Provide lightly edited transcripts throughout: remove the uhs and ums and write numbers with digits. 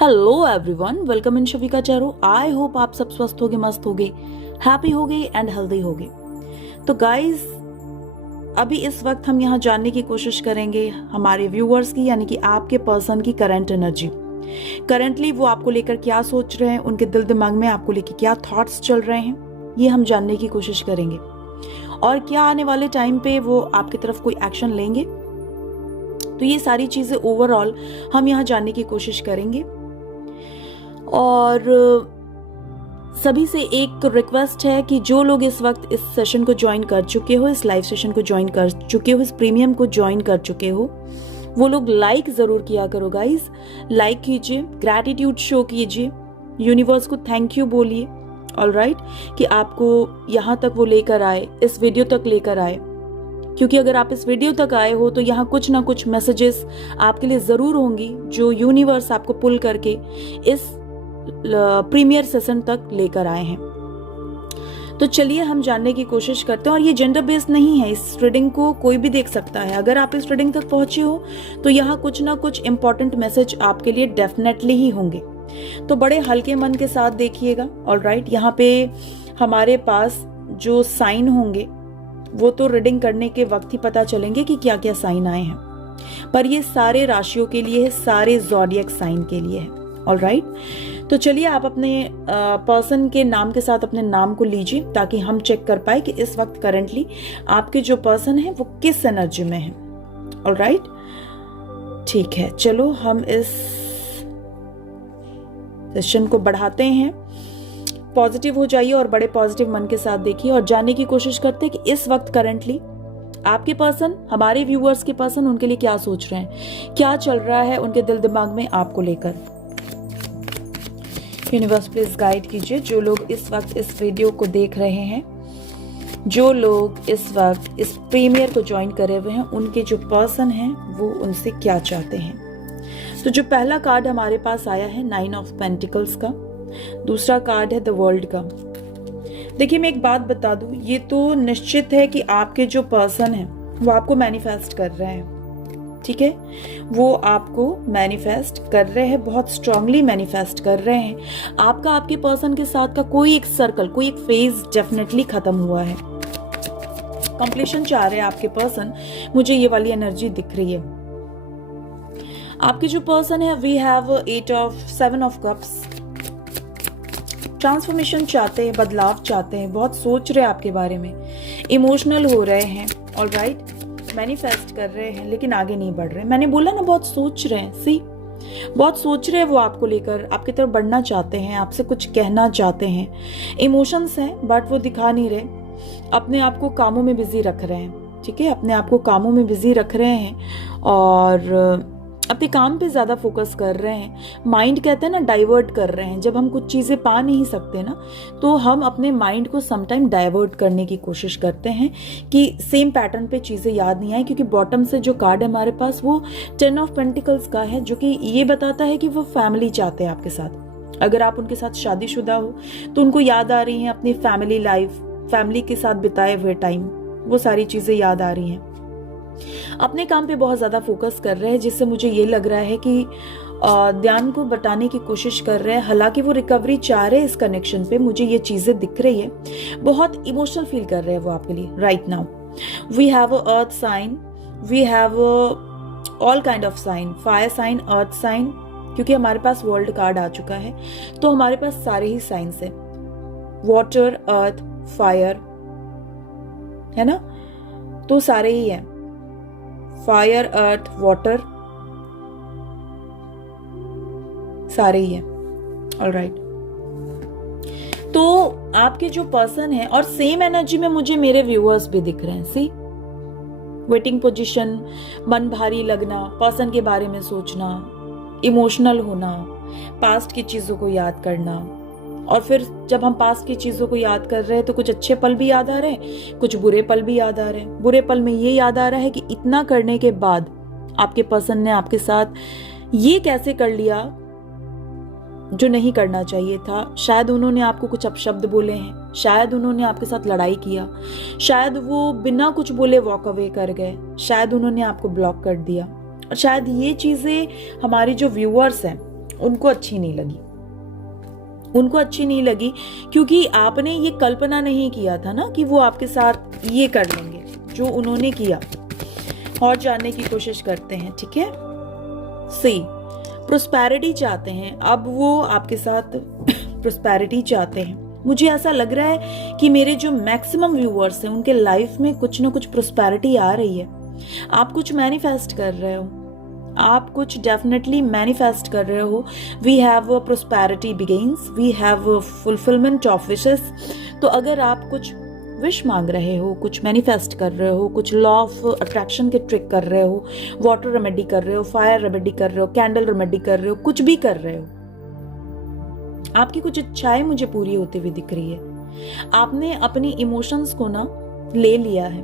Hello everyone, welcome in शफिका चारो। I hope आप सब स्वस्थ होगे, मस्त होगे, हैप्पी होगे एंड हेल्दी होगे। तो गाइस, अभी इस वक्त हम यहाँ जानने की कोशिश करेंगे हमारे व्यूअर्स की, यानी कि आपके पर्सन की करंट एनर्जी। करंटली वो आपको लेकर क्या सोच रहे हैं, उनके दिल दिमाग में आपको लेकर क्या थॉट्स चल रहे हैं, ये हम जानने की कोशिश करेंगे। और क्या आने वाले टाइम पे वो आपकी तरफ कोई एक्शन लेंगे, तो ये सारी चीजें ओवरऑल हम यहाँ जानने की कोशिश करेंगे। और सभी से एक रिक्वेस्ट है कि जो लोग इस वक्त इस सेशन को ज्वाइन कर चुके हो, इस लाइव सेशन को ज्वाइन कर चुके हो, इस प्रीमियम को ज्वाइन कर चुके हो, वो लोग लाइक जरूर किया करो गाइस। लाइक कीजिए, ग्रैटिट्यूड शो कीजिए, यूनिवर्स को थैंक यू बोलिए, ऑलराइट, कि आपको यहाँ तक वो लेकर आए, इस वीडियो तक लेकर आए। क्योंकि अगर आप इस वीडियो तक आए हो तो यहाँ कुछ ना कुछ मैसेजेस आपके लिए जरूर होंगी जो यूनिवर्स आपको पुल करके इस प्रीमियर सेशन तक लेकर आए हैं। तो चलिए हम जानने की कोशिश करते हैं। और ये जेंडर बेस्ड नहीं है, इस रीडिंग को कोई भी देख सकता है। अगर आप इस रीडिंग तक पहुंचे हो तो यहाँ कुछ ना कुछ इंपॉर्टेंट मैसेज आपके लिए डेफिनेटली ही होंगे। तो बड़े हल्के मन के साथ देखिएगा, ऑलराइट। यहाँ पे हमारे पास जो साइन होंगे वो तो रीडिंग करने के वक्त ही पता चलेंगे कि क्या क्या साइन आए हैं, पर ये सारे राशियों के लिए है, सारे ज़ोडिएक साइन के लिए है, ऑलराइट। तो चलिए आप अपने पर्सन के नाम के साथ अपने नाम को लीजिए ताकि हम चेक कर पाए कि इस वक्त करंटली आपके जो पर्सन है वो किस एनर्जी में है, ऑलराइट। ठीक है, चलो हम इस सेशन को बढ़ाते हैं। पॉजिटिव हो जाइए और बड़े पॉजिटिव मन के साथ देखिए और जानने की कोशिश करते हैं कि इस वक्त करंटली आपके पर्सन, हमारे व्यूअर्स के पर्सन, उनके लिए क्या सोच रहे हैं, क्या चल रहा है उनके दिल दिमाग में आपको लेकर। यूनिवर्स प्लीज गाइड कीजिए जो लोग इस वक्त इस वीडियो को देख रहे हैं, जो लोग इस वक्त इस प्रीमियर को ज्वाइन करे हुए हैं, उनके जो पर्सन हैं वो उनसे क्या चाहते हैं। तो जो पहला कार्ड हमारे पास आया है 9 ऑफ पेंटिकल्स का, दूसरा कार्ड है द वर्ल्ड का। देखिए मैं एक बात बता दूं, ये तो निश्चित है कि आपके जो पर्सन है वो आपको मैनिफेस्ट कर रहे हैं, ठीक है। वो आपको मैनिफेस्ट कर रहे हैं, बहुत स्ट्रांगली मैनिफेस्ट कर रहे हैं। आपका आपके पर्सन के साथ का कोई एक सर्कल, कोई एक फेज डेफिनेटली खत्म हुआ है। कंप्लीशन चाह रहे हैं आपके पर्सन, मुझे ये वाली एनर्जी दिख रही है। आपके जो पर्सन है we have 7 of cups. Transformation चाहते हैं, बदलाव चाहते हैं, बहुत सोच रहे हैं आपके बारे में, इमोशनल हो रहे हैं, ऑलराइट, मैनिफेस्ट कर रहे हैं लेकिन आगे नहीं बढ़ रहे। मैंने बोला ना, बहुत सोच रहे हैं, सी बहुत सोच रहे हैं वो आपको लेकर, आपकी तरफ बढ़ना चाहते हैं, आपसे कुछ कहना चाहते हैं। इमोशंस हैं बट वो दिखा नहीं रहे, अपने आप को कामों में बिजी रख रहे हैं, ठीक है, अपने आप को कामों में बिजी रख रहे हैं और अपने काम पे ज्यादा फोकस कर रहे हैं। माइंड कहते हैं ना, डाइवर्ट कर रहे हैं। जब हम कुछ चीजें पा नहीं सकते ना, तो हम अपने माइंड को समटाइम डाइवर्ट करने की कोशिश करते हैं कि सेम पैटर्न पे चीजें याद नहीं आए। क्योंकि बॉटम से जो कार्ड है हमारे पास वो 10 ऑफ पेंटिकल्स का है, जो कि ये बताता है कि वो फैमिली चाहते हैं आपके साथ। अगर आप उनके साथ शादीशुदा हो तो उनको याद आ रही है अपनी फैमिली लाइफ, फैमिली के साथ बिताए हुए टाइम, वो सारी चीजें याद आ रही हैं। अपने काम पे बहुत ज्यादा फोकस कर रहे हैं, जिससे मुझे ये लग रहा है कि ध्यान को बटाने की कोशिश कर रहे हैं। हालांकि वो रिकवरी चाह रहे हैं इस कनेक्शन पे, मुझे ये चीजें दिख रही है। बहुत इमोशनल फील कर रहे हैं वो आपके लिए right now. We have a earth sign, we have all kind of sign, fire sign, earth sign, क्योंकि हमारे पास वर्ल्ड कार्ड आ चुका है तो हमारे पास सारे ही साइंस है, वाटर, अर्थ, फायर, है ना, तो सारे ही है, फायर, अर्थ, वाटर, सारे ही है, ऑलराइट। तो आपके जो पर्सन है, और सेम एनर्जी में मुझे मेरे व्यूअर्स भी दिख रहे हैं, सी वेटिंग पोजीशन, मन भारी लगना, पर्सन के बारे में सोचना, इमोशनल होना, पास्ट की चीजों को याद करना। और फिर जब हम पास्ट की चीजों को याद कर रहे हैं तो कुछ अच्छे पल भी याद आ रहे हैं, कुछ बुरे पल भी याद आ रहे हैं। बुरे पल में ये याद आ रहा है कि इतना करने के बाद आपके पर्सन ने आपके साथ ये कैसे कर लिया जो नहीं करना चाहिए था। शायद उन्होंने आपको कुछ अपशब्द बोले हैं, शायद उन्होंने आपके साथ लड़ाई किया, शायद वो बिना कुछ बोले वॉक अवे कर गए, शायद उन्होंने आपको ब्लॉक कर दिया। और शायद ये चीजें हमारे जो व्यूअर्स हैं उनको अच्छी नहीं लगी। उनको अच्छी नहीं लगी क्योंकि आपने ये कल्पना नहीं किया था ना कि वो आपके साथ ये कर लेंगे जो उन्होंने किया। और जानने की कोशिश करते हैं, ठीक है। सी, प्रोस्पेरिटी चाहते हैं, अब वो आपके साथ प्रोस्पेरिटी चाहते हैं। मुझे ऐसा लग रहा है कि मेरे जो मैक्सिमम व्यूअर्स हैं उनके लाइफ में कुछ ना कुछ प्रोस्पेरिटी आ रही है। आप कुछ मैनिफेस्ट कर रहे हो, आप कुछ डेफिनेटली मैनिफेस्ट कर रहे हो। We have prosperity begins, we have fulfilment of wishes. तो अगर आप कुछ विश मांग रहे हो, कुछ मैनिफेस्ट कर रहे हो, कुछ लॉ ऑफ अट्रैक्शन के ट्रिक कर रहे हो, वाटर रेमेडी कर रहे हो, फायर रेमेडी कर रहे हो, कैंडल रेमेडी कर रहे हो, कुछ भी कर रहे हो, आपकी कुछ इच्छाएं मुझे पूरी होती हुई दिख रही है। आपने अपनी इमोशंस को ना ले लिया है।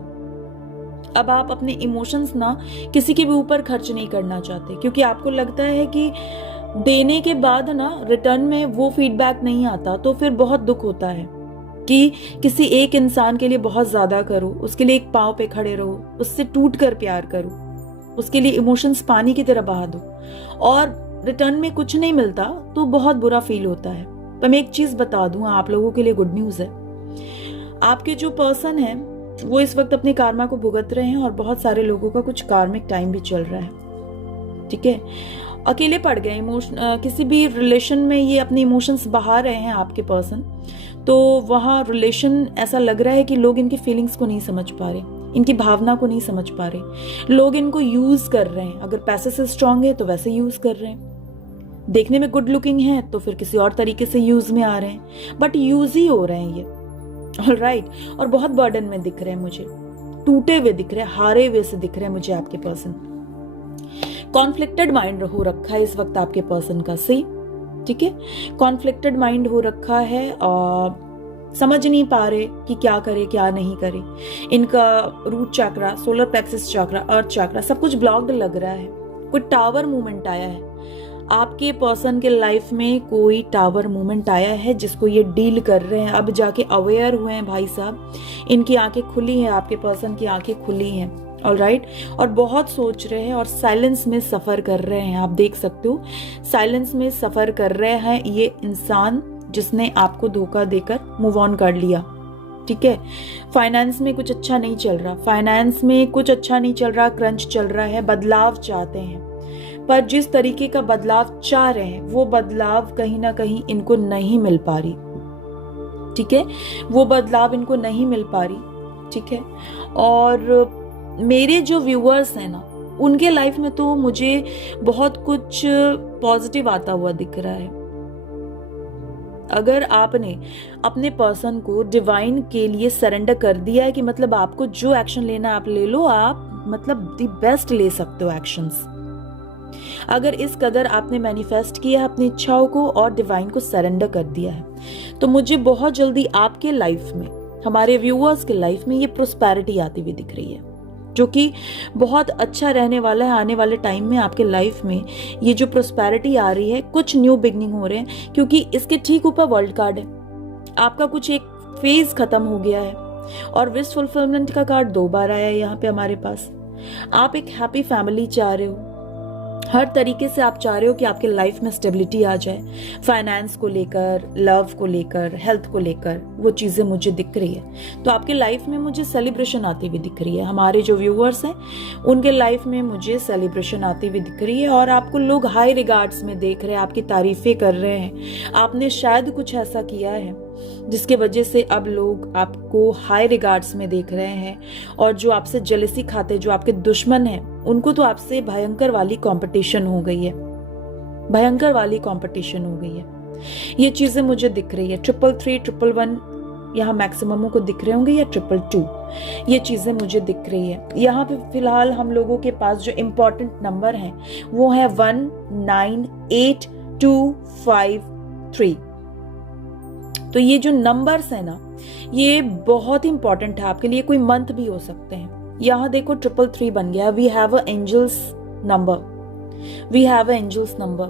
अब आप अपने इमोशंस ना किसी के भी ऊपर खर्च नहीं करना चाहते, क्योंकि आपको लगता है कि देने के बाद ना रिटर्न में वो फीडबैक नहीं आता, तो फिर बहुत दुख होता है कि किसी एक इंसान के लिए बहुत ज्यादा करो, उसके लिए एक पांव पे खड़े रहो, उससे टूट कर प्यार करो, उसके लिए इमोशंस पानी की तरह बहा दो और रिटर्न में कुछ नहीं मिलता तो बहुत बुरा फील होता है। पर मैं एक चीज बता दूं, आप लोगों के लिए गुड न्यूज है। आपके जो पर्सन है वो इस वक्त अपने कार्मा को भुगत रहे हैं और बहुत सारे लोगों का कुछ कार्मिक टाइम भी चल रहा है, ठीक है। अकेले पड़ गए किसी भी रिलेशन में, ये अपने इमोशंस बहा रहे हैं आपके पर्सन, तो वहाँ रिलेशन ऐसा लग रहा है कि लोग इनकी फीलिंग्स को नहीं समझ पा रहे, इनकी भावना को नहीं समझ पा रहे। लोग इनको यूज कर रहे हैं, अगर पैसे से स्ट्रांग है तो वैसे यूज कर रहे हैं, देखने में गुड लुकिंग है तो फिर किसी और तरीके से यूज में आ रहे हैं, बट यूज ही हो रहे हैं ये, ऑलराइट। और बहुत बर्डन में दिख रहे हैं मुझे, टूटे हुए दिख रहे हैं, हारे हुए से दिख रहे हैं मुझे आपके पर्सन। कॉन्फ्लिक्टेड माइंड हो रखा है इस वक्त आपके पर्सन का, सही, ठीक है। कॉन्फ्लिक्टेड माइंड हो रखा है और समझ नहीं पा रहे कि क्या करे क्या नहीं करे। इनका रूट चक्रा, सोलर प्लेक्सस चक्रा, अर्थ चक्रा, सब कुछ ब्लॉक्ड लग रहा है। कोई टावर मूवमेंट आया है आपके पर्सन के लाइफ में, कोई टावर मूवमेंट आया है जिसको ये डील कर रहे हैं। अब जाके अवेयर हुए हैं भाई साहब, इनकी आंखें खुली हैं, आपके पर्सन की आंखें खुली हैं, ऑलराइट। और बहुत सोच रहे हैं और साइलेंस में सफर कर रहे हैं। आप देख सकते हो साइलेंस में सफर कर रहे हैं ये इंसान जिसने आपको धोखा देकर मूव ऑन कर लिया, ठीक है। फाइनेंस में कुछ अच्छा नहीं चल रहा, फाइनेंस में कुछ अच्छा नहीं चल रहा, क्रंच चल रहा है, बदलाव चाहते हैं, पर जिस तरीके का बदलाव चाह रहे हैं वो बदलाव कहीं ना कहीं इनको नहीं मिल पा रही, ठीक है। वो बदलाव इनको नहीं मिल पा रही, ठीक है। और मेरे जो व्यूअर्स हैं ना, उनके लाइफ में तो मुझे बहुत कुछ पॉजिटिव आता हुआ दिख रहा है। अगर आपने अपने पर्सन को डिवाइन के लिए सरेंडर कर दिया है कि मतलब आपको जो एक्शन लेना आप ले लो, आप मतलब द बेस्ट ले सकते हो एक्शंस। अगर इस कदर आपने मैनिफेस्ट किया है अपनी इच्छाओं को और डिवाइन को सरेंडर कर दिया है, तो मुझे बहुत जल्दी आपके लाइफ में, हमारे व्यूअर्स के लाइफ में ये प्रोस्पेरिटी आती हुई दिख रही है, जो कि बहुत अच्छा रहने वाला है। आने वाले टाइम में आपके लाइफ में ये जो प्रोस्पेरिटी आ रही है, कुछ न्यू बिगनिंग हो रहे हैं, क्योंकि इसके ठीक ऊपर वर्ल्ड कार्ड है। आपका कुछ एक फेज खत्म हो गया है और विश फुलफिलमेंट का कार्ड 2 बार आया है यहाँ पे हमारे पास। आप एक हैप्पी फैमिली चाह रहे हो, हर तरीके से आप चाह रहे हो कि आपके लाइफ में स्टेबिलिटी आ जाए, फाइनेंस को लेकर, लव को लेकर, हेल्थ को लेकर, वो चीजें मुझे दिख रही है। तो आपके लाइफ में मुझे सेलिब्रेशन आती हुई दिख रही है। हमारे जो व्यूअर्स हैं उनके लाइफ में मुझे सेलिब्रेशन आती हुई दिख रही है और आपको लोग हाई रिगार्ड्स में देख रहे हैं, आपकी तारीफें कर रहे हैं। आपने शायद कुछ ऐसा किया है जिसके वजह से अब लोग आपको हाई रिगार्ड्स में देख रहे हैं, और जो आपसे जेलसी खाते, जो आपके दुश्मन हैं, उनको तो आपसे भयंकर वाली कंपटीशन हो गई है, भयंकर वाली कंपटीशन हो गई है। ये चीजें मुझे दिख रही है। 333, 111 यहाँ मैक्सिममों को दिख रहे होंगे, या 222, ये चीजें मुझे दिख रही है। यहाँ पे फिलहाल हम लोगों के पास जो इम्पोर्टेंट नंबर हैं वो है 198253। तो ये जो नंबर्स है ना, ये बहुत इंपॉर्टेंट है आपके लिए। कोई मंथ भी हो सकते हैं। यहाँ देखो 333 बन गया। We have a angels number, we have a angels number,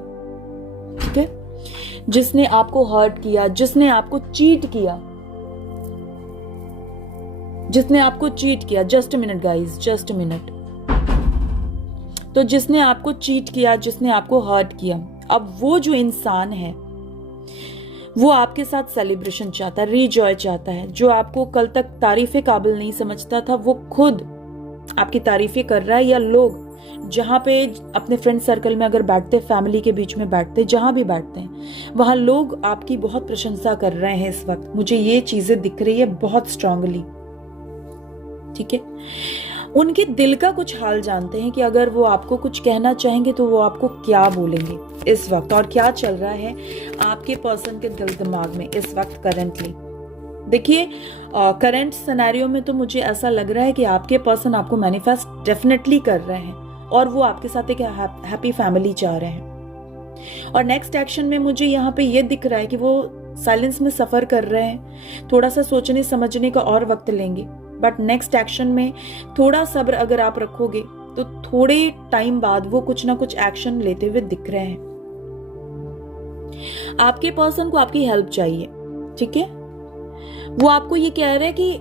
ठीक है। जिसने आपको हर्ट किया, जिसने आपको चीट किया, जिसने आपको चीट किया, just a minute guys, just a minute. तो जिसने आपको चीट किया, जिसने आपको हर्ट किया, अब वो जो इंसान है वो आपके साथ सेलिब्रेशन चाहता है, रीजॉय चाहता है। जो आपको कल तक तारीफे काबिल नहीं समझता था वो खुद आपकी तारीफें कर रहा है। या लोग जहाँ पे अपने फ्रेंड सर्कल में अगर बैठते, फैमिली के बीच में बैठते, जहां भी बैठते हैं वहां लोग आपकी बहुत प्रशंसा कर रहे हैं इस वक्त। मुझे ये चीजें दिख रही है बहुत स्ट्रांगली। ठीक है, उनके दिल का कुछ हाल जानते हैं कि अगर वो आपको कुछ कहना चाहेंगे तो वो आपको क्या बोलेंगे इस वक्त, और क्या चल रहा है आपके पर्सन के दिल दिमाग में इस वक्त करंटली। देखिए, करंट सिनेरियो में तो मुझे ऐसा लग रहा है कि आपके पर्सन आपको मैनिफेस्ट डेफिनेटली कर रहे हैं और वो आपके साथ एक हैप्पी फैमिली चाह रहे हैं। और नेक्स्ट एक्शन में मुझे यहाँ पे ये दिख रहा है कि वो साइलेंस में सफर कर रहे हैं, थोड़ा सा सोचने समझने का और वक्त लेंगे, बट नेक्स्ट एक्शन में थोड़ा सब्र अगर आप रखोगे तो थोड़े टाइम बाद वो कुछ ना कुछ एक्शन लेते हुए दिख रहे हैं। आपके पर्सन को आपकी हेल्प चाहिए। ठीक है, वो आपको ये कह रहे हैं कि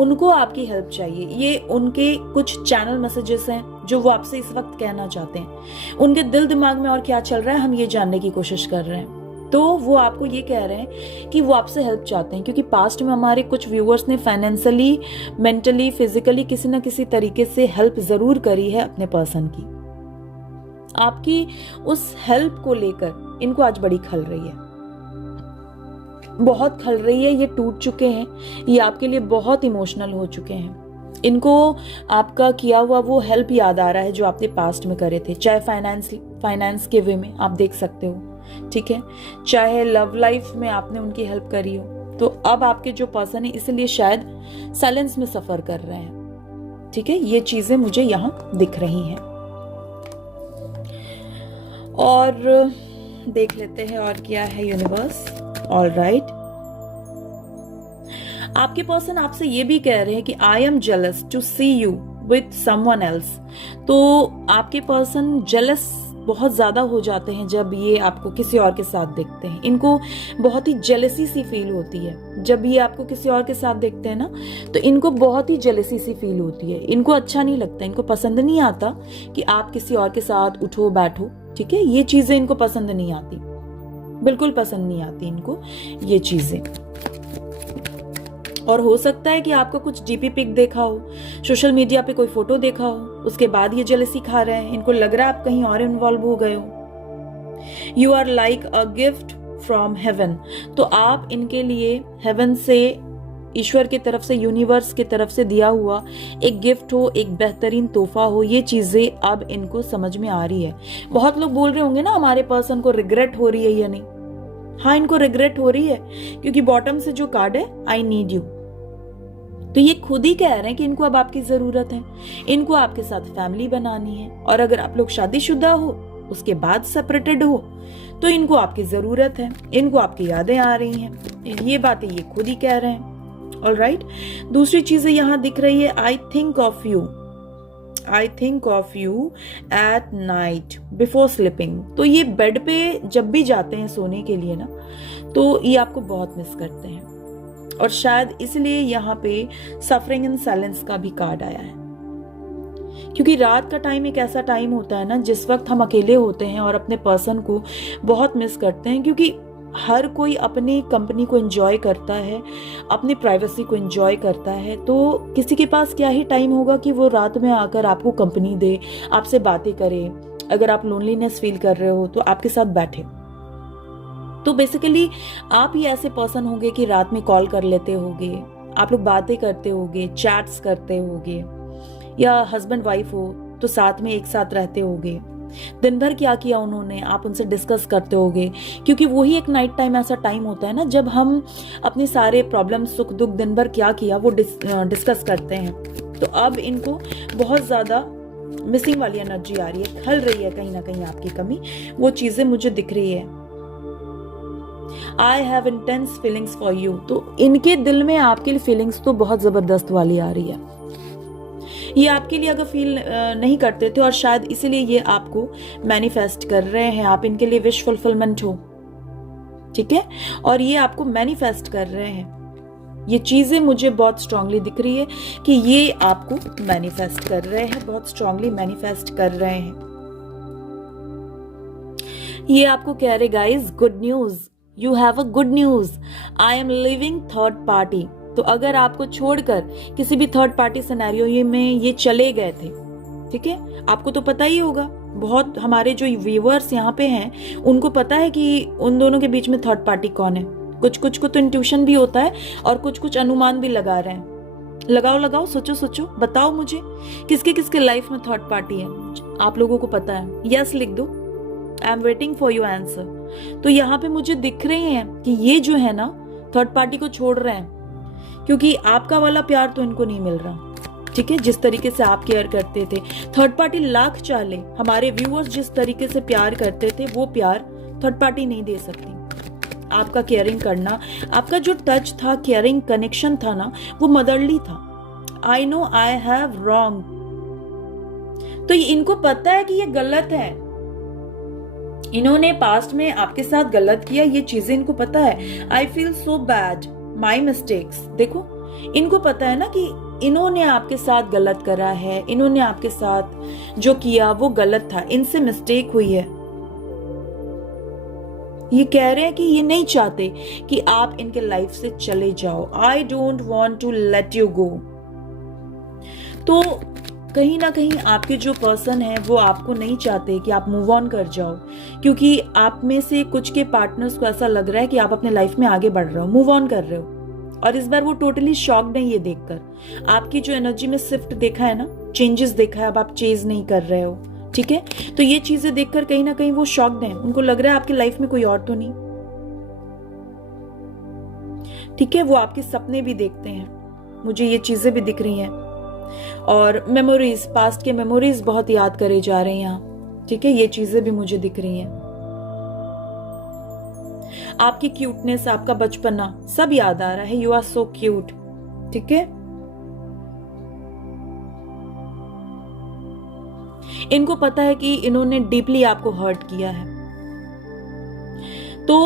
उनको आपकी हेल्प चाहिए। ये उनके कुछ चैनल मैसेजेस हैं जो वो आपसे इस वक्त कहना चाहते हैं। उनके दिल दिमाग में और क्या चल रहा है हम ये जानने की कोशिश कर रहे हैं। तो वो आपको ये कह रहे हैं कि वो आपसे हेल्प चाहते हैं, क्योंकि पास्ट में हमारे कुछ व्यूअर्स ने फाइनेंशियली, मेंटली, फिजिकली किसी ना किसी तरीके से हेल्प जरूर करी है अपने पर्सन की। आपकी उस हेल्प को लेकर इनको आज बड़ी खल रही है, बहुत खल रही है। ये टूट चुके हैं, ये आपके लिए बहुत इमोशनल हो चुके हैं। इनको आपका किया हुआ वो हेल्प याद आ रहा है जो आपने पास्ट में करे थे, चाहे फाइनेंस के वे में आप देख सकते हो। ठीक है, चाहे लव लाइफ में आपने उनकी हेल्प करी हो। तो अब आपके जो पर्सन है इसलिए शायद साइलेंस में सफर कर रहे हैं। ठीक है, ये चीजें मुझे यहां दिख रही हैं। और देख लेते हैं और क्या है यूनिवर्स। ऑल राइट, आपके पर्सन आपसे ये भी कह रहे हैं कि I am jealous to see you with someone else. तो आपके पर्सन जेलस बहुत ज्यादा हो जाते हैं जब ये आपको किसी और के साथ देखते हैं। इनको बहुत ही जेलसी सी फील होती है जब ये आपको किसी और के साथ देखते हैं ना, तो इनको बहुत ही जेलसी सी फील होती है। इनको अच्छा नहीं लगता, इनको पसंद नहीं आता कि आप किसी और के साथ उठो बैठो। ठीक है, ये चीजें इनको पसंद नहीं आती, बिल्कुल पसंद नहीं आती इनको ये चीजें। और हो सकता है कि आपका कुछ डीपी पिक देखा हो, सोशल मीडिया पे कोई फोटो देखा हो, उसके बाद ये जेलसी खा रहे हैं। इनको लग रहा है आप कहीं और इन्वॉल्व हो गए हो। You are like a gift from heaven. तो आप इनके लिए हेवन से, ईश्वर की तरफ से, यूनिवर्स की तरफ से दिया हुआ एक गिफ्ट हो, एक बेहतरीन तोहफा हो। ये चीजें अब इनको समझ में आ रही है। बहुत लोग बोल रहे होंगे ना हमारे पर्सन को रिग्रेट हो रही है या नहीं। हाँ, इनको रिग्रेट हो रही है, क्योंकि बॉटम से जो कार्ड है आई नीड यू, तो ये खुद ही कह रहे हैं कि इनको अब आपकी जरूरत है। इनको आपके साथ फैमिली बनानी है, और अगर आप लोग शादीशुदा हो, उसके बाद सेपरेटेड हो, तो इनको आपकी जरूरत है। इनको आपकी यादें आ रही हैं। ये बातें ये खुद ही कह रहे हैं। ऑलराइट, दूसरी चीजें यहां दिख रही है, I think of you, I think of you at night before sleeping. तो ये बेड पे जब भी जाते हैं सोने के लिए ना, तो ये आपको बहुत मिस करते हैं। और शायद इसलिए यहाँ पे सफरिंग इन साइलेंस का भी कार्ड आया है, क्योंकि रात का टाइम एक ऐसा टाइम होता है ना जिस वक्त हम अकेले होते हैं और अपने पर्सन को बहुत मिस करते हैं। क्योंकि हर कोई अपनी कंपनी को एंजॉय करता है, अपनी प्राइवेसी को एंजॉय करता है। तो किसी के पास क्या ही टाइम होगा कि वो रात में आकर आपको कंपनी दे, आपसे बातें करे। अगर आप लोनलीनेस फील कर रहे हो तो आपके साथ बैठे। तो बेसिकली आप ही ऐसे पर्सन होंगे कि रात में कॉल कर लेते होगे, आप लोग बातें करते होगे, चैट्स करते होगे, या हस्बैंड वाइफ हो तो साथ में एक साथ रहते होगे। दिन भर क्या किया उन्होंने आप उनसे डिस्कस करते होगे, क्योंकि वही एक नाइट टाइम ऐसा टाइम होता है ना जब हम अपने सारे प्रॉब्लम, सुख दुख, दिन भर क्या किया वो डिस्कस करते हैं। तो अब इनको बहुत ज्यादा मिसिंग वाली एनर्जी आ रही है, खल रही है कहीं ना कहीं आपकी कमी, वो चीजें मुझे दिख रही है। I have intense feelings for you. तो इनके दिल में आपके लिए फीलिंग्स तो बहुत जबरदस्त वाली आ रही है। ये आपके लिए अगर फील नहीं करते थे और शायद इसीलिए ये आपको मैनिफेस्ट कर रहे हैं, आप इनके लिए विश फुलफिलमेंट हो। ठीक है, और ये आपको मैनिफेस्ट कर रहे हैं। ये चीजें मुझे बहुत स्ट्रांगली दिख रही है कि ये आपको मैनिफेस्ट कर रहे हैं, बहुत स्ट्रांगली मैनिफेस्ट कर रहे हैं। ये आपको कह रहे guys good news, you have a good news, I am living third party. तो अगर आपको छोड़कर किसी भी थर्ड पार्टी सिनेरियो में ये चले गए थे, ठीक है, आपको तो पता ही होगा, बहुत हमारे जो व्यूअर्स यहाँ पे हैं उनको पता है कि उन दोनों के बीच में थर्ड पार्टी कौन है। कुछ कुछ को तो इंट्यूशन भी होता है और कुछ कुछ अनुमान भी लगा रहे हैं। लगाओ लगाओ, सोचो सोचो, बताओ मुझे किसके किसके लाइफ में थर्ड पार्टी है, आप लोगों को पता है? यस लिख दो, I am waiting for your answer. तो यहाँ पे मुझे दिख रहे हैं कि ये जो है ना थर्ड पार्टी को छोड़ रहे हैं, क्योंकि आपका वाला प्यार तो इनको नहीं मिल रहा, ठीक है, जिस तरीके से आप केयर करते थे। थर्ड पार्टी लाख चाले, हमारे व्यूअर्स जिस तरीके से प्यार करते थे वो प्यार थर्ड पार्टी नहीं दे सकती। आपका केयरिंग करना, आपका जो टच था, केयरिंग कनेक्शन था ना, वो मदरली था। I know I have wrong. तो इनको पता है कि ये गलत है, इन्होंने पास्ट में आपके साथ गलत किया, ये चीजें इनको पता है। I feel so bad, my mistakes. देखो, इनको पता है ना कि इन्होंने आपके साथ गलत करा है, इन्होंने आपके साथ जो किया वो गलत था, इनसे मिस्टेक हुई है। ये कह रहे हैं कि ये नहीं चाहते कि आप इनके लाइफ से चले जाओ। I don't want to let you go. तो कहीं ना कहीं आपके जो पर्सन है वो आपको नहीं चाहते कि आप मूव ऑन कर जाओ, क्योंकि आप में से कुछ के पार्टनर्स को ऐसा लग रहा है कि आप अपने लाइफ में आगे बढ़ रहे हो, मूव ऑन कर रहे हो। और इस बार वो टोटली शॉक्ड है ये देखकर। आपकी जो एनर्जी में शिफ्ट देखा है ना, चेंजेस देखा है, अब आप चेज नहीं कर रहे हो, ठीक है। तो ये चीजें देखकर कहीं ना कहीं वो शॉक्ड हैं, उनको लग रहा है आपकी लाइफ में कोई और तो नहीं, ठीक है। वो आपके सपने भी देखते हैं, मुझे ये चीजें भी दिख रही हैं। और मेमोरीज, पास्ट के मेमोरीज बहुत याद करे जा रहे हैं यहाँ, ठीक है, ये चीजें भी मुझे दिख रही हैं। आपकी क्यूटनेस, आपका बचपना सब याद आ रहा है। यू आर सो क्यूट, ठीक है। इनको पता है कि इन्होंने डीपली आपको हर्ट किया है। तो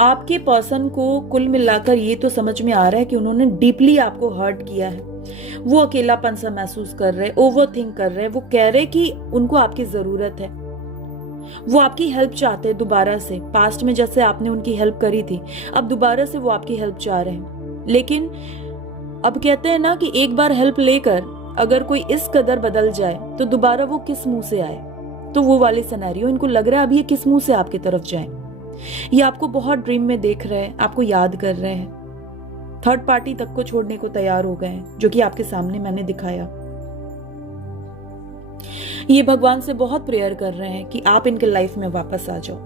आपके पर्सन को कुल मिलाकर ये तो समझ में आ रहा है कि उन्होंने डीपली आपको हर्ट किया है। वो अकेलापन सा महसूस कर रहे, ओवर थिंक कर रहे, वो कह रहे कि उनको आपकी जरूरत है, वो आपकी हेल्प चाहते हैं दोबारा से। पास्ट में जैसे आपने उनकी हेल्प करी थी, अब दोबारा से वो आपकी हेल्प चाह रहे हैं। लेकिन अब कहते हैं ना कि एक बार हेल्प लेकर अगर कोई इस कदर बदल जाए तो दोबारा वो किस मुंह से आए। तो वो वाले सिनेरियो इनको लग रहा है अब ये किस मुंह से आपकी तरफ जाए। ये आपको बहुत ड्रीम में देख रहे हैं, आपको याद कर रहे हैं, थर्ड पार्टी तक को छोड़ने को तैयार हो गए हैं, जो कि आपके सामने मैंने दिखाया। ये भगवान से बहुत प्रेयर कर रहे हैं कि आप इनके लाइफ में वापस आ जाओ,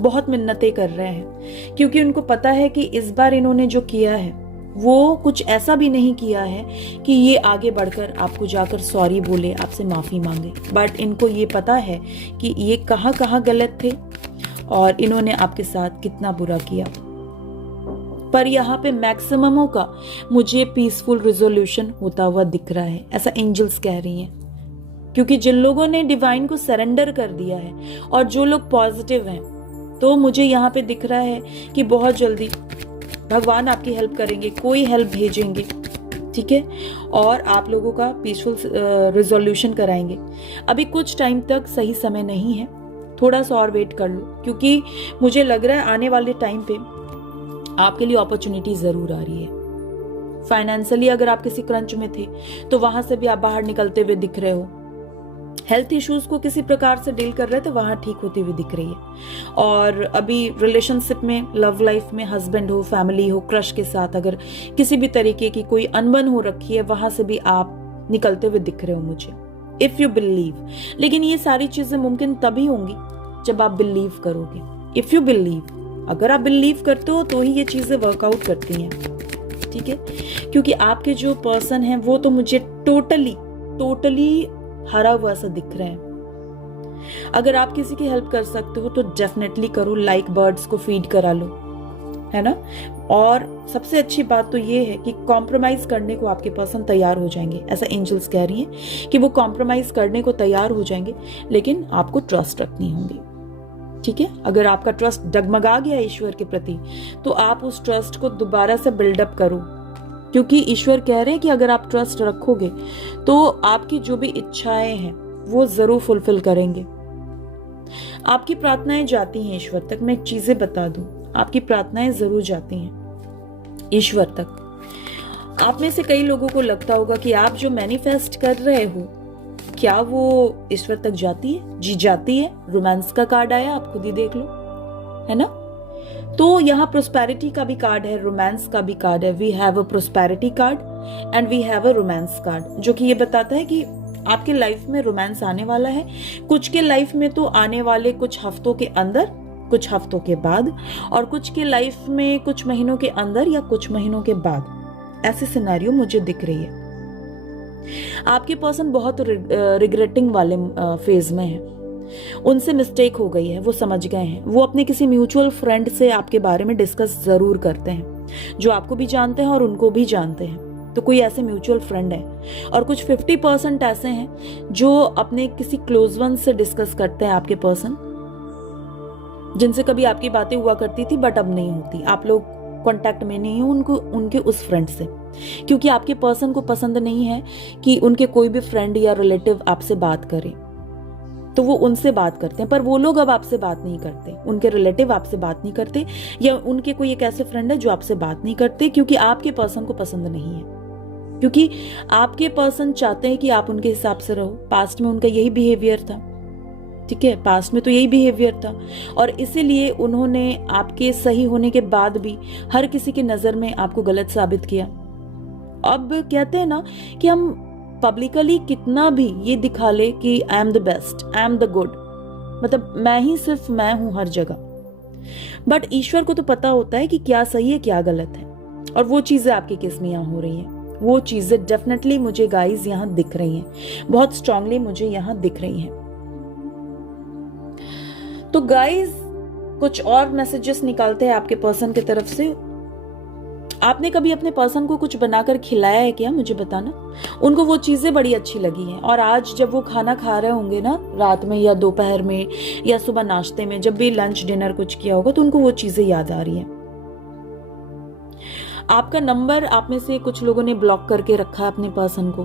बहुत मिन्नतें कर रहे हैं, क्योंकि उनको पता है कि इस बार इन्होंने जो किया है वो कुछ ऐसा भी नहीं किया है कि ये आगे बढ़कर आपको जाकर सॉरी बोले, आपसे माफी मांगे। बट इनको ये पता है कि ये कहाँ कहाँ गलत थे और इन्होंने आपके साथ कितना बुरा किया। पर यहाँ पे मैक्सिममों का मुझे पीसफुल रिजोल्यूशन होता हुआ दिख रहा है, ऐसा एंजल्स कह रही हैं। क्योंकि जिन लोगों ने डिवाइन को सरेंडर कर दिया है और जो लोग पॉजिटिव हैं, तो मुझे यहाँ पे दिख रहा है कि बहुत जल्दी भगवान आपकी हेल्प करेंगे, कोई हेल्प भेजेंगे, ठीक है, और आप लोगों का पीसफुल रिजोल्यूशन कराएंगे। अभी कुछ टाइम तक सही समय नहीं है, थोड़ा सा और वेट कर लो, क्योंकि मुझे लग रहा है आने वाले टाइम पे आपके लिए अपॉर्चुनिटी जरूर आ रही है। फाइनेंशियली अगर आप किसी क्रंच में थे तो वहां से भी आप बाहर निकलते हुए दिख रहे हो। हेल्थ इश्यूज को किसी प्रकार से डील कर रहे थे, वहां ठीक होती हुई दिख रही है। और अभी रिलेशनशिप में, लव लाइफ में, हस्बैंड हो, फैमिली हो, क्रश के साथ अगर किसी भी तरीके की कोई अनबन हो रखी है, वहां से भी आप निकलते हुए दिख रहे हो मुझे, इफ यू बिलीव। लेकिन ये सारी चीजें मुमकिन तभी होंगी जब आप बिलीव करोगे। इफ यू बिलीव, अगर आप बिलीव करते हो तो ही ये चीजें वर्कआउट करती हैं, ठीक है। क्योंकि आपके जो पर्सन है वो तो मुझे टोटली हरा हुआ सा दिख रहे हैं। अगर आप किसी की हेल्प कर सकते हो तो डेफिनेटली करो, लाइक बर्ड्स को फीड करा लो, है ना। और सबसे अच्छी बात तो ये है कि कॉम्प्रोमाइज करने को आपके पर्सन तैयार हो जाएंगे, ऐसा एंजल्स कह रही हैं कि वो कॉम्प्रोमाइज करने को तैयार हो जाएंगे, लेकिन आपको ट्रस्ट रखनी होगी, ठीक है। अगर आपका ट्रस्ट डगमगा गया ईश्वर के प्रति तो आप उस ट्रस्ट को दोबारा से बिल्डअप करो, क्योंकि ईश्वर कह रहे हैं कि अगर आप ट्रस्ट रखोगे तो आपकी जो भी इच्छाएं हैं वो जरूर फुलफिल करेंगे। आपकी प्रार्थनाएं जाती हैं ईश्वर तक। मैं एक चीजें बता दूं, आपकी प्रार्थनाएं जरूर जाती हैं ईश्वर तक। आप में से कई लोगों को लगता होगा कि आप जो मैनिफेस्ट कर रहे हो, क्या वो ईश्वर तक जाती है? जी जाती है। रोमांस का कार्ड आया, आप खुद ही देख लो, है ना। तो यहाँ प्रोस्पेरिटी का भी कार्ड है, रोमांस का भी कार्ड है। We have a prosperity card and we have a romance card, जो कि ये बताता है कि आपके लाइफ में रोमांस आने वाला है। कुछ के लाइफ में तो आने वाले कुछ हफ्तों के अंदर, कुछ हफ्तों के बाद, और कुछ के लाइफ में कुछ महीनों के अंदर या कुछ महीनों के बाद। ऐसे सिनेरियो मुझे दिख रही है। आपके पर्सन बहुत रिग्रेटिंग वाले फेज में है। उनसे मिस्टेक हो गई है, वो समझ गए हैं। वो अपने किसी म्यूचुअल फ्रेंड से आपके बारे में डिस्कस जरूर करते हैं, जो आपको भी जानते हैं और उनको भी जानते हैं। तो कोई ऐसे म्यूचुअल फ्रेंड है, और कुछ 50% ऐसे हैं जो अपने किसी क्लोज वन से डिस्कस करते हैं आपके पर्सन, जिनसे कभी आपकी बातें हुआ करती थी बट अब नहीं होती। आप लोग कांटेक्ट में नहीं हो उनको, उनके उस फ्रेंड से, क्योंकि आपके पर्सन को पसंद नहीं है कि उनके कोई भी फ्रेंड या रिलेटिव आपसे बात करे। तो वो उनसे बात करते हैं, पर वो लोग अब आपसे बात नहीं करते, उनके रिलेटिव आपसे बात नहीं करते, या उनके कोई एक ऐसे फ्रेंड है जो आपसे बात नहीं करते, क्योंकि आपके पर्सन को पसंद नहीं है। क्योंकि आपके पर्सन चाहते हैं कि आप उनके हिसाब से रहो। पास्ट में उनका यही बिहेवियर था, ठीक है, पास्ट में तो यही बिहेवियर था, और इसीलिए उन्होंने आपके सही होने के बाद भी हर किसी की नजर में आपको गलत साबित किया। अब कहते हैं ना कि हम पब्लिकली कितना भी ये दिखा ले कि I am the best, I am the good, मतलब मैं ही सिर्फ मैं हूं हर जगह, बट ईश्वर को तो पता होता है कि क्या सही है क्या गलत है। और वो चीजें आपके केस में यहाँ हो रही हैं, वो चीजें डेफिनेटली मुझे गाइस यहाँ दिख रही हैं, बहुत स्ट्रांगली मुझे यहाँ दिख रही हैं। तो गाइस कुछ और मैसेजेस निकालते हैं आपके पर्सन की तरफ से। आपने कभी अपने पर्सन को कुछ बनाकर खिलाया है क्या? मुझे बताना। उनको वो चीजें बड़ी अच्छी लगी हैं, और आज जब वो खाना खा रहे होंगे ना, रात में या दोपहर में या सुबह नाश्ते में, जब भी लंच डिनर कुछ किया होगा, तो उनको वो चीजें याद आ रही हैं। आपका नंबर आप में से कुछ लोगों ने ब्लॉक करके रखा है अपने पर्सन को,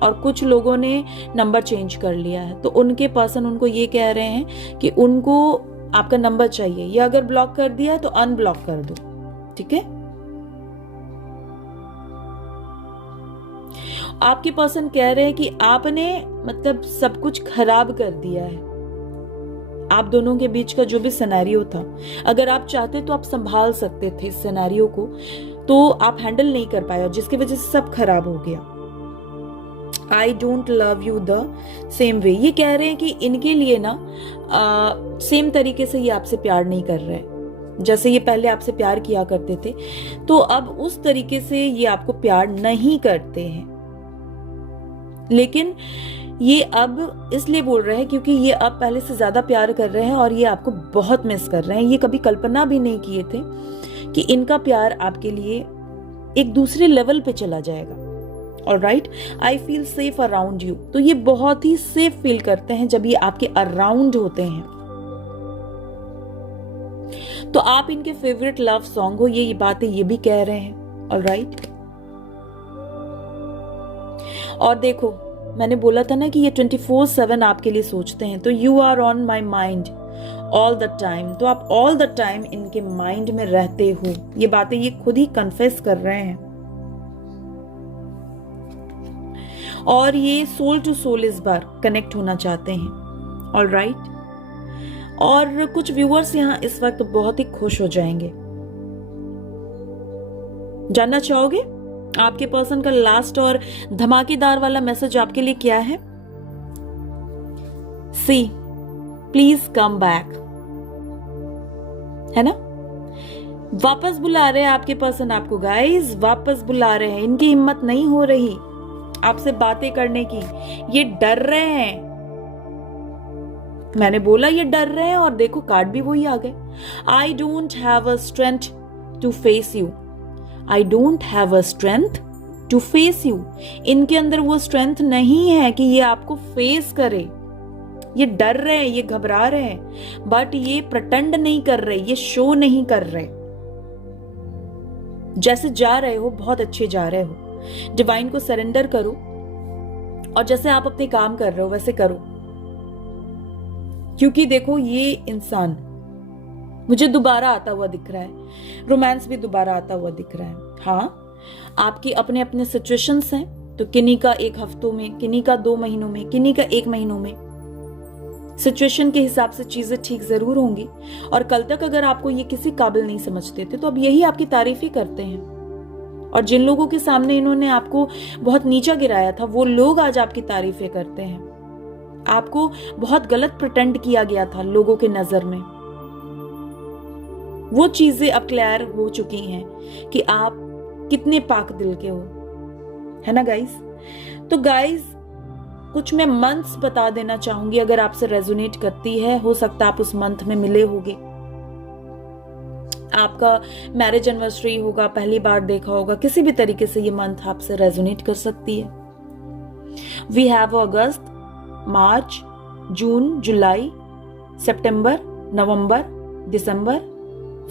और कुछ लोगों ने नंबर चेंज कर लिया है। तो उनके पर्सन उनको ये कह रहे हैं कि उनको आपका नंबर चाहिए, या अगर ब्लॉक कर दिया है तो अनब्लॉक कर दो, ठीक है। आपके पर्सन कह रहे हैं कि आपने मतलब सब कुछ खराब कर दिया है। आप दोनों के बीच का जो भी सिनेरियो था, अगर आप चाहते तो आप संभाल सकते थे इस सिनेरियो को, तो आप हैंडल नहीं कर पाए, जिसकी वजह से सब खराब हो गया। I don't love you the same way, ये कह रहे हैं कि इनके लिए ना सेम तरीके से ये आपसे प्यार नहीं कर रहे, जैसे ये पहले आपसे प्यार किया करते थे, तो अब उस तरीके से ये आपको प्यार नहीं करते हैं। लेकिन ये अब इसलिए बोल रहे हैं क्योंकि ये अब पहले से ज्यादा प्यार कर रहे हैं, और ये आपको बहुत मिस कर रहे हैं। ये कभी कल्पना भी नहीं किए थे कि इनका प्यार आपके लिए एक दूसरे लेवल पे चला जाएगा। Alright, I feel safe around you, तो ये बहुत ही सेफ फील करते हैं जब ये आपके अराउंड होते हैं। तो आप इनके फेवरेट लव सॉन्ग हो, ये बातें ये भी कह रहे हैं। ऑलराइट, और देखो मैंने बोला था ना कि ये 24/7 आपके लिए सोचते हैं, तो you are on my mind all the time, तो आप ऑल द टाइम इनके माइंड में रहते हो। ये बातें ये खुद ही कन्फेस कर रहे हैं, और ये सोल टू सोल इस बार कनेक्ट होना चाहते हैं। ऑलराइट, और कुछ व्यूअर्स यहाँ इस वक्त बहुत ही खुश हो जाएंगे। जानना चाहोगे आपके पर्सन का लास्ट और धमाकेदार वाला मैसेज आपके लिए क्या है? सी प्लीज कम बैक, है ना, वापस बुला रहे हैं आपके पर्सन आपको। गाइस वापस बुला रहे हैं, इनकी हिम्मत नहीं हो रही आपसे बातें करने की, ये डर रहे हैं। मैंने बोला ये डर रहे हैं, और देखो कार्ड भी वही आ गए। I don't have a strength to face you, I don't have a strength to face you. इनके अंदर वो स्ट्रेंथ नहीं है कि ये आपको फेस करे। ये डर रहे हैं, ये घबरा रहे हैं, बट ये प्रटेंड नहीं कर रहे, ये शो नहीं कर रहे। जैसे जा रहे हो बहुत अच्छे जा रहे हो, डिवाइन को सरेंडर करो, और जैसे आप अपने काम कर रहे हो वैसे करो। क्योंकि देखो ये इंसान मुझे दोबारा आता हुआ दिख रहा है, रोमांस भी दोबारा आता हुआ दिख रहा है। हाँ, आपकी अपने अपने सिचुएशंस हैं, तो किन्हीं का 1 हफ्तों में, किन्हीं का 2 महीनों में, किन्हीं का 1 महीनों में। सिचुएशन के हिसाब से चीजें ठीक जरूर होंगी। और कल तक अगर आपको ये किसी काबिल नहीं समझते थे तो अब यही आपकी तारीफ ही करते हैं। और जिन लोगों के सामने इन्होंने आपको बहुत नीचा गिराया था वो लोग आज आपकी तारीफें करते हैं। आपको बहुत गलत प्रिटेंड किया गया था लोगों के नजर में। वो चीजें अब क्लियर हो चुकी हैं कि आप कितने पाक दिल के हो, है ना गाइस। तो गाइस कुछ मैं मंथ्स बता देना चाहूंगी, अगर आपसे रेजोनेट करती है, हो सकता है आप उस मंथ में मिले होगे, आपका मैरिज एनिवर्सरी होगा, पहली बार देखा होगा, किसी भी तरीके से ये मंथ आपसे रेजोनेट कर सकती है। वी हैव अगस्त, मार्च, जून, जुलाई, सितंबर, नवंबर, दिसंबर,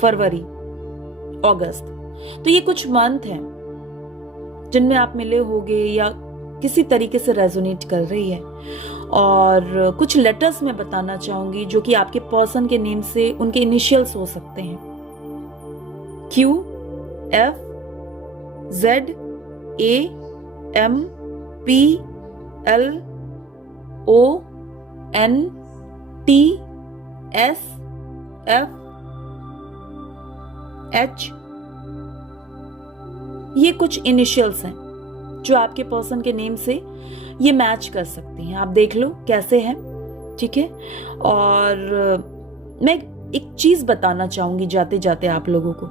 फरवरी, अगस्त। तो ये कुछ मंथ हैं जिनमें आप मिले होगे या किसी तरीके से रेजोनेट कर रही है। और कुछ लेटर्स मैं बताना चाहूंगी जो कि आपके पर्सन के नेम से उनके इनिशियल्स हो सकते हैं। Q, F, Z, A, M, P, L, O, N, T, S, F, H। ये कुछ इनिशियल्स हैं जो आपके पर्सन के नेम से ये मैच कर सकती हैं। आप देख लो कैसे हैं, ठीक है। और मैं एक चीज बताना चाहूंगी जाते जाते आप लोगों को,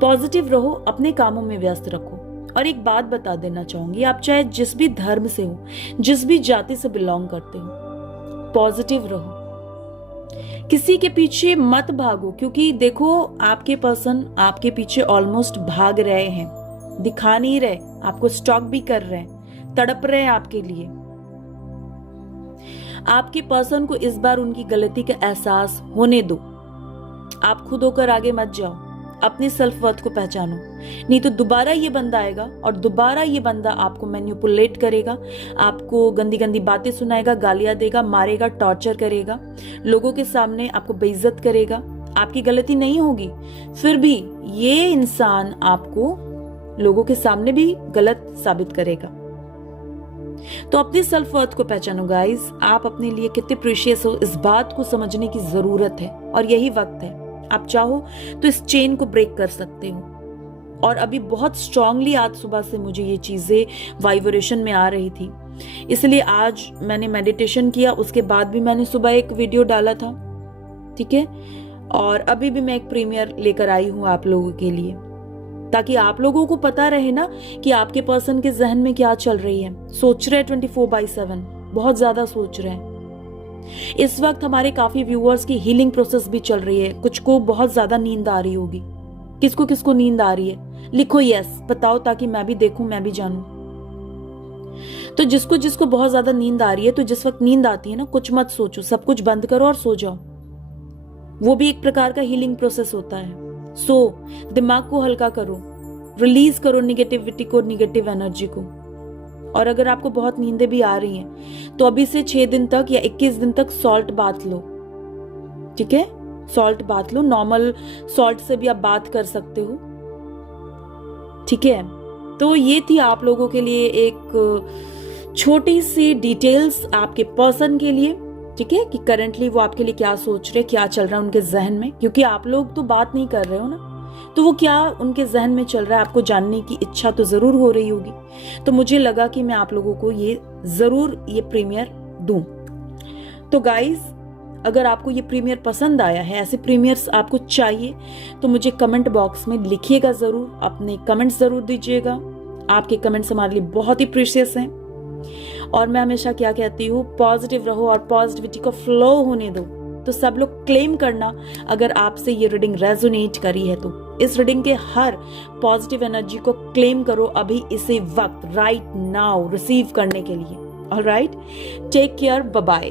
पॉजिटिव रहो, अपने कामों में व्यस्त रखो। और एक बात बता देना चाहूंगी, आप चाहे जिस भी धर्म से हो, जिस भी जाति से बिलोंग करते हो, पॉजिटिव रहो, किसी के पीछे मत भागो। क्योंकि देखो आपके पर्सन आपके पीछे ऑलमोस्ट भाग रहे हैं, दिखा नहीं रहे, आपको स्टॉक भी कर रहे हैं, तड़प रहे हैं आपके लिए। आपके पर्सन को इस बार उनकी गलती का एहसास होने दो। आप खुद होकर आगे मत जाओ, अपने सेल्फ वर्थ को पहचानो, नहीं तो दोबारा ये बंदा आएगा और दोबारा ये बंदा आपको मैनिपुलेट करेगा, आपको गंदी गंदी बातें सुनाएगा, गालियां देगा, मारेगा, टॉर्चर करेगा, लोगों के सामने आपको बेइज्जत करेगा। आपकी गलती नहीं होगी, फिर भी ये इंसान आपको लोगों के सामने भी गलत साबित करेगा। तो अपने सेल्फ वर्थ को पहचानो गाइस। आप अपने लिए कितने प्रीशियस हो, इस बात को समझने की जरूरत है और यही वक्त है। आप चाहो तो इस चेन को ब्रेक कर सकते हो। और अभी बहुत स्ट्रांगली आज सुबह से मुझे ये चीजें वाइब्रेशन में आ रही थी, इसलिए आज मैंने मेडिटेशन किया, उसके बाद भी मैंने सुबह एक वीडियो डाला था, ठीक है। और अभी भी मैं एक प्रीमियर लेकर आई हूं आप लोगों के लिए, ताकि आप लोगों को पता रहे ना कि आपके पर्सन के जहन में क्या चल रही है। सोच रहे 24/7, बहुत ज्यादा सोच रहे हैं। इस वक्त हमारे काफी व्यूअर्स की हीलिंग प्रोसेस भी चल रही है। कुछ को बहुत ज्यादा नींद आ रही होगी, किसको किसको नींद आ रही है, लिखो यस, बताओ ताकि मैं भी देखूं, मैं भी जानूं। तो जिसको जिसको बहुत ज्यादा नींद आ रही है, तो जिस वक्त नींद आती है ना, कुछ मत सोचो, सब कुछ बंद करो और सो जाओ। वो भी एक प्रकार का हीलिंग प्रोसेस होता है। सो दिमाग को हल्का करो, रिलीज करो निगेटिविटी को, निगेटिव एनर्जी को। और अगर आपको बहुत नींदें भी आ रही हैं तो अभी से 6 दिन तक या 21 दिन तक सॉल्ट बाथ लो, ठीक है। सॉल्ट बाथ लो, नॉर्मल सॉल्ट से भी आप बात कर सकते हो, ठीक है। तो ये थी आप लोगों के लिए एक छोटी सी डिटेल्स आपके पर्सन के लिए, ठीक है, कि करंटली वो आपके लिए क्या सोच रहे, क्या चल रहा है उनके जहन में। क्योंकि आप लोग तो बात नहीं कर रहे हो ना, तो वो क्या उनके जहन में चल रहा है आपको जानने की इच्छा तो जरूर हो रही होगी। तो मुझे लगा कि मैं आप लोगों को ये जरूर ये प्रीमियर दूं। तो गाइस, अगर आपको ये प्रीमियर पसंद आया है, ऐसे प्रीमियर्स आपको चाहिए, तो मुझे कमेंट बॉक्स में लिखिएगा जरूर, अपने कमेंट्स जरूर दीजिएगा। आपके कमेंट्स हमारे लिए बहुत ही प्रीशियस हैं। और मैं हमेशा क्या कहती हूँ, पॉजिटिव रहो और पॉजिटिविटी को फ्लो होने दो। तो सब लोग क्लेम करना अगर आपसे ये रीडिंग रेजोनेट करी है, तो इस रीडिंग के हर पॉजिटिव एनर्जी को क्लेम करो अभी इसी वक्त, राइट नाउ, रिसीव करने के लिए। Alright, take care, bye bye.